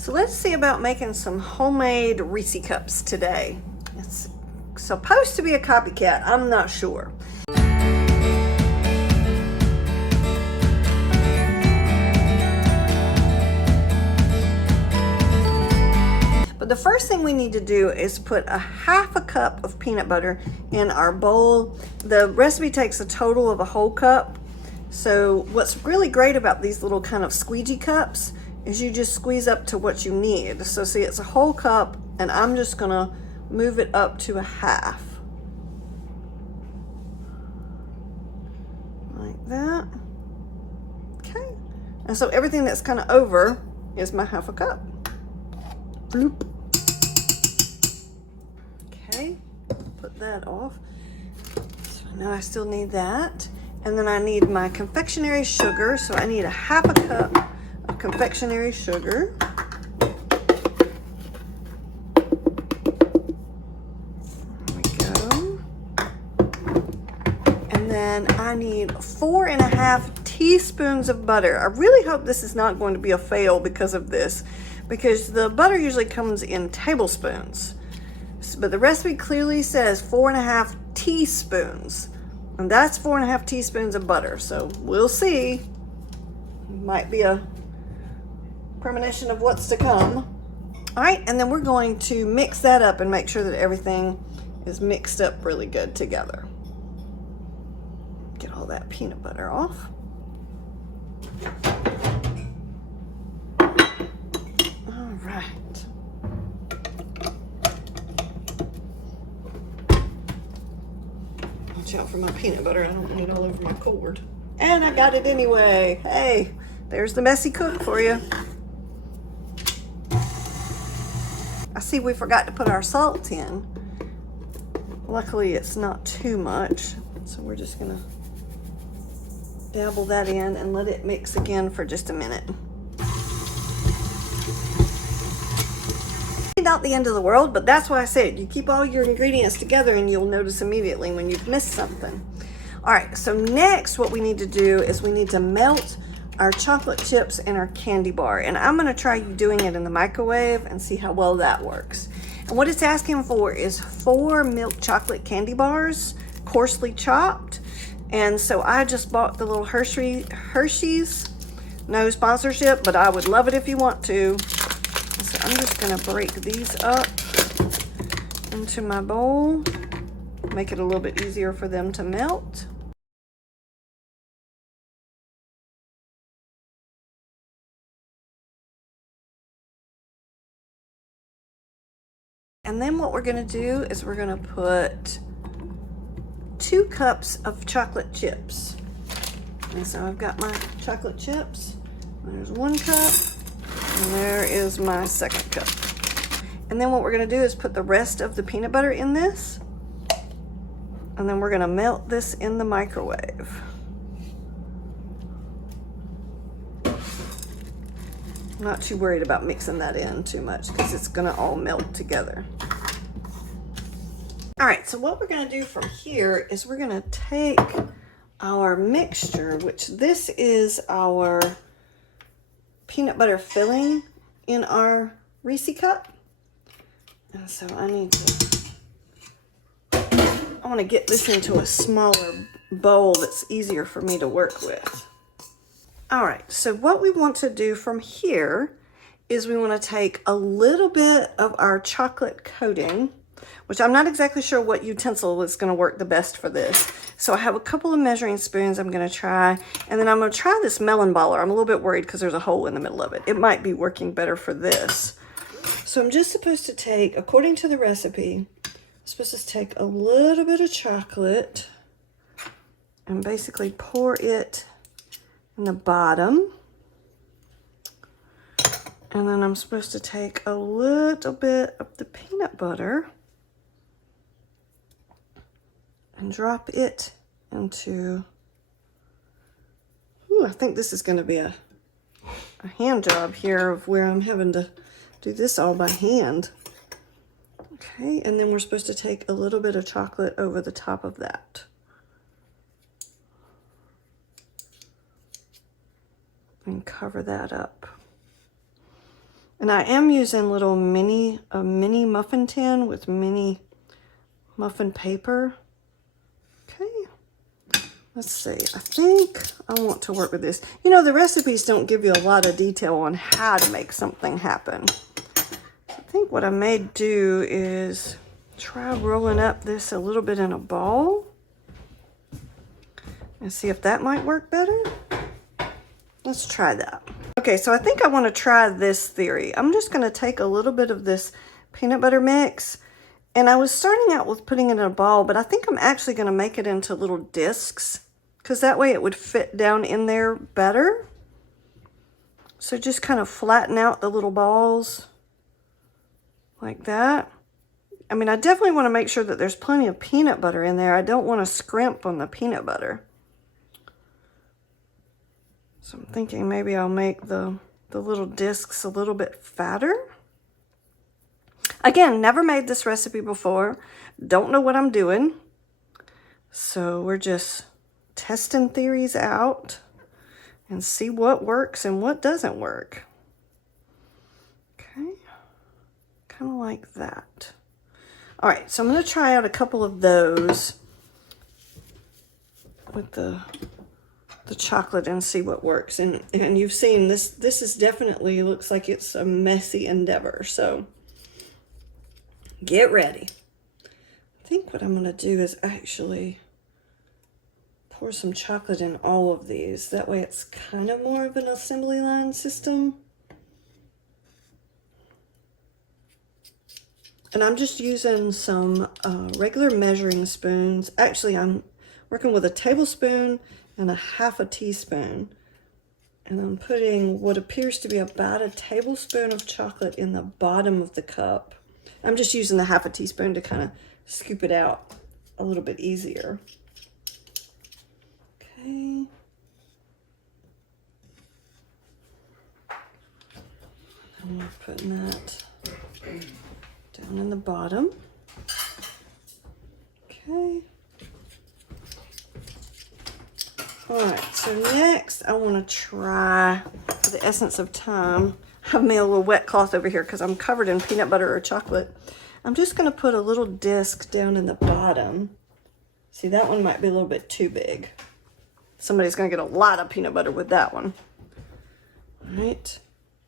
So let's see about making some homemade Reese cups today. It's supposed to be a copycat, I'm not sure. But the first thing we need to do is put a half a cup of peanut butter in our bowl. The recipe takes a total of a whole cup. So what's really great about these little kind of squeegee cups is you just squeeze up to what you need. So see, it's a whole cup and I'm just gonna move it up to a half. Like that. Okay. And so everything that's kind of over is my half a cup. Bloop. Okay, put that off. So now I still need that. And then I need my confectionery sugar. So I need a half a cup of confectionery sugar. There we go. And then I need 4.5 teaspoons of butter. I really hope this is not going to be a fail because of this, because the butter usually comes in tablespoons. But the recipe clearly says 4.5 teaspoons. And that's 4.5 teaspoons of butter. So we'll see. Might be a premonition of what's to come. All right, and then we're going to mix that up and make sure that everything is mixed up really good together. Get all that peanut butter off. All right. Watch out for my peanut butter. I don't want it all over my cord. And I got it anyway. Hey, there's the messy cook for you. I see we forgot to put our salt in. Luckily, it's not too much. So we're just gonna dabble that in and let it mix again for just a minute. Not the end of the world, but that's why I said you keep all your ingredients together and you'll notice immediately when you've missed something. All right, so next what we need to do is we need to melt our chocolate chips and our candy bar. And I'm gonna try doing it in the microwave and see how well that works. And what it's asking for is 4 milk chocolate candy bars, coarsely chopped. And so I just bought the little Hershey's. No sponsorship, but I would love it if you want to. So I'm just gonna break these up into my bowl, make it a little bit easier for them to melt. And then what we're gonna do is we're gonna put 2 cups of chocolate chips. And so I've got my chocolate chips. There's 1 cup. And there is my 2nd cup. And then what we're gonna do is put the rest of the peanut butter in this. And then we're gonna melt this in the microwave. I'm not too worried about mixing that in too much because it's gonna all melt together. All right, so what we're gonna do from here is we're gonna take our mixture, which this is our peanut butter filling in our Reese cup. And so I want to get this into a smaller bowl that's easier for me to work with. All right, so what we want to do from here is we want to take a little bit of our chocolate coating, which I'm not exactly sure what utensil is going to work the best for this. So I have a couple of measuring spoons I'm going to try, and then I'm going to try this melon baller. I'm a little bit worried because there's a hole in the middle of it. It might be working better for this. So I'm just supposed to take, according to the recipe, I'm supposed to take a little bit of chocolate and basically pour it in the bottom. And then I'm supposed to take a little bit of the peanut butter and drop it into, I think this is going to be a hand job here of where I'm having to do this all by hand. Okay, and then we're supposed to take a little bit of chocolate over the top of that. And cover that up. And I am using little mini muffin tin with mini muffin paper. Okay, let's see. I think I want to work with this. You know, the recipes don't give you a lot of detail on how to make something happen. I think what I may do is try rolling up this a little bit in a ball and see if that might work better. Let's try that. Okay, so I think I want to try this theory. I'm just going to take a little bit of this peanut butter mix, and I was starting out with putting it in a ball, but I think I'm actually going to make it into little discs because that way it would fit down in there better. So just kind of flatten out the little balls like that. I mean, I definitely want to make sure that there's plenty of peanut butter in there. I don't want to scrimp on the peanut butter. So I'm thinking maybe I'll make the little discs a little bit fatter. Again, never made this recipe before. Don't know what I'm doing. So we're just testing theories out and see what works and what doesn't work. Okay, kind of like that. All right, so I'm going to try out a couple of those with the chocolate and see what works. And you've seen this is definitely looks like it's a messy endeavor, so get ready. I think what I'm going to do is actually pour some chocolate in all of these. That way it's kind of more of an assembly line system. And I'm just using some regular measuring spoons. Actually, I'm working with a tablespoon and a half a teaspoon. And I'm putting what appears to be about a tablespoon of chocolate in the bottom of the cup. I'm just using the half a teaspoon to kind of scoop it out a little bit easier. Okay. I'm putting that down in the bottom. Okay. All right, so next I want to try, for the essence of time, I have me a little wet cloth over here because I'm covered in peanut butter or chocolate. I'm just going to put a little disc down in the bottom. See, that one might be a little bit too big. Somebody's going to get a lot of peanut butter with that one. All right,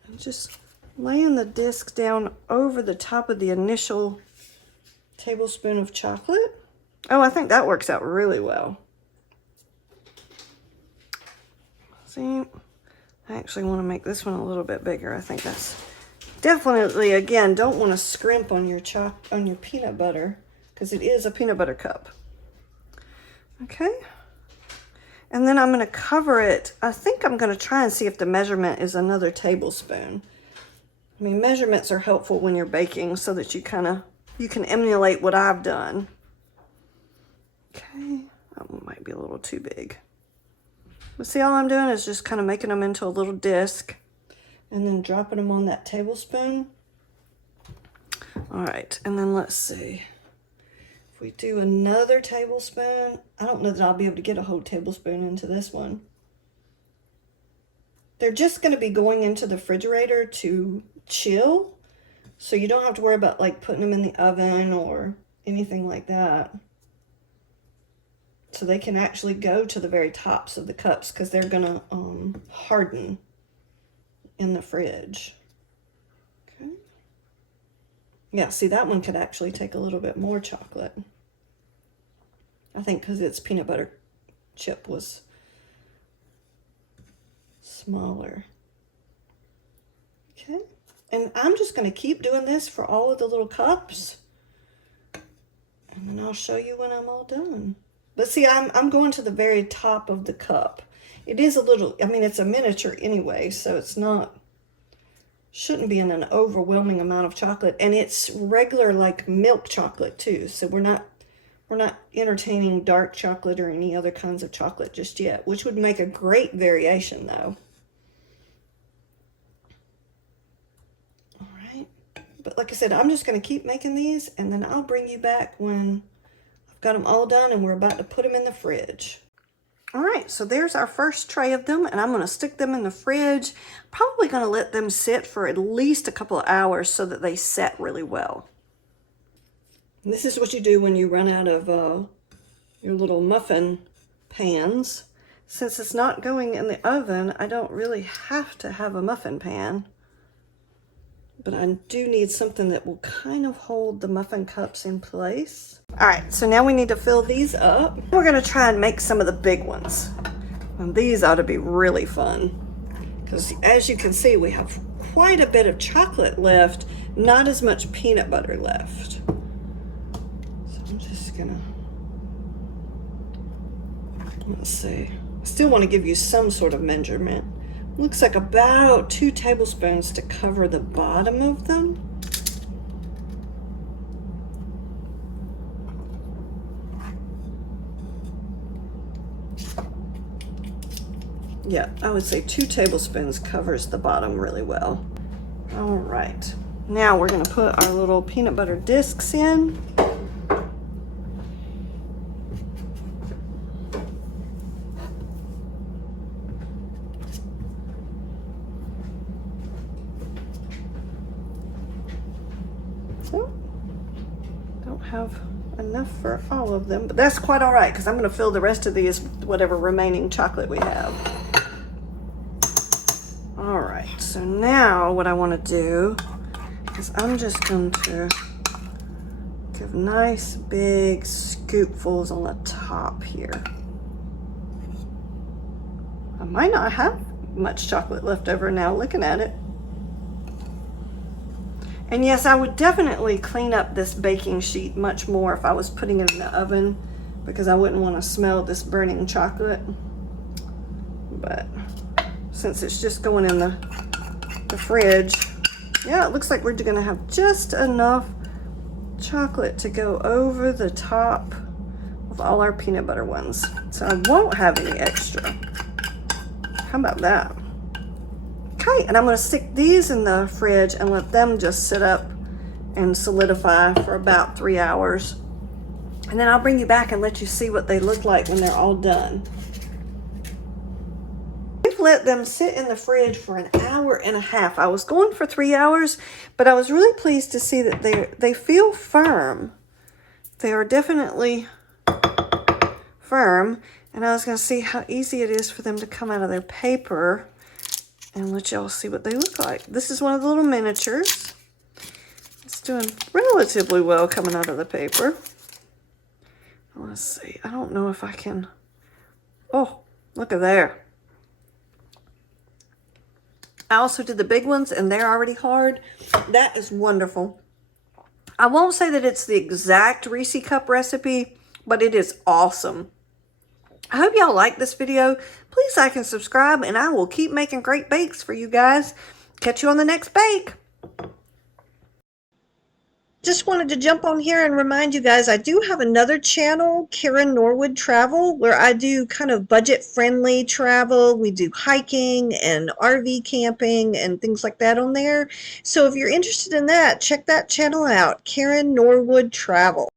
I'm just laying the disc down over the top of the initial tablespoon of chocolate. Oh, I think that works out really well. See, I actually want to make this one a little bit bigger. I think that's definitely, again, don't want to scrimp on your peanut butter because it is a peanut butter cup. Okay. And then I'm going to cover it. I think I'm going to try and see if the measurement is another tablespoon. I mean, measurements are helpful when you're baking so that you can emulate what I've done. Okay, that one might be a little too big. But see, all I'm doing is just kind of making them into a little disc and then dropping them on that tablespoon. All right, and then let's see. If we do another tablespoon, I don't know that I'll be able to get a whole tablespoon into this one. They're just going to be going into the refrigerator to chill, so you don't have to worry about like putting them in the oven or anything like that. So they can actually go to the very tops of the cups because they're going to harden in the fridge. Okay. Yeah, see, that one could actually take a little bit more chocolate. I think because its peanut butter chip was smaller. Okay. And I'm just going to keep doing this for all of the little cups. And then I'll show you when I'm all done. But see, I'm going to the very top of the cup. It is a little, I mean, it's a miniature anyway, so it's not, shouldn't be in an overwhelming amount of chocolate. And it's regular like milk chocolate too. So we're not entertaining dark chocolate or any other kinds of chocolate just yet, which would make a great variation though. All right. But like I said, I'm just going to keep making these and then I'll bring you back when got them all done and we're about to put them in the fridge. All right, so there's our first tray of them, and I'm going to stick them in the fridge. Probably going to let them sit for at least a couple of hours so that they set really well. And this is what you do when you run out of your little muffin pans. Since it's not going in the oven, I don't really have to have a muffin pan. But I do need something that will kind of hold the muffin cups in place. All right, so now we need to fill these up. We're gonna try and make some of the big ones. And these ought to be really fun. Because as you can see, we have quite a bit of chocolate left, not as much peanut butter left. So I'm just gonna, let's see. I still want to give you some sort of measurement. Looks like about 2 tablespoons to cover the bottom of them. Yeah, I would say 2 tablespoons covers the bottom really well. All right, now we're gonna put our little peanut butter discs in. Don't have enough for all of them, but that's quite all right because I'm going to fill the rest of these with whatever remaining chocolate we have. All right, so now what I want to do is I'm just going to give nice big scoopfuls on the top here. I might not have much chocolate left over now looking at it. And yes, I would definitely clean up this baking sheet much more if I was putting it in the oven because I wouldn't want to smell this burning chocolate. But since it's just going in the fridge, yeah, it looks like we're going to have just enough chocolate to go over the top of all our peanut butter ones. So I won't have any extra. How about that? Okay, and I'm going to stick these in the fridge and let them just sit up and solidify for about 3 hours. And then I'll bring you back and let you see what they look like when they're all done. We've let them sit in the fridge for 1.5 hours. I was going for 3 hours, but I was really pleased to see that they feel firm. They are definitely firm. And I was going to see how easy it is for them to come out of their paper and let y'all see what they look like. This is one of the little miniatures. It's doing relatively well coming out of the paper. Let's see. I don't know if I can. Oh, look at there. I also did the big ones and they're already hard. That is wonderful. I won't say that it's the exact Reese cup recipe, but it is awesome. I hope y'all like this video. Please like and subscribe, and I will keep making great bakes for you guys. Catch you on the next bake. Just wanted to jump on here and remind you guys, I do have another channel, Karen Norwood Travel, where I do kind of budget-friendly travel. We do hiking and RV camping and things like that on there. So if you're interested in that, check that channel out, Karen Norwood Travel.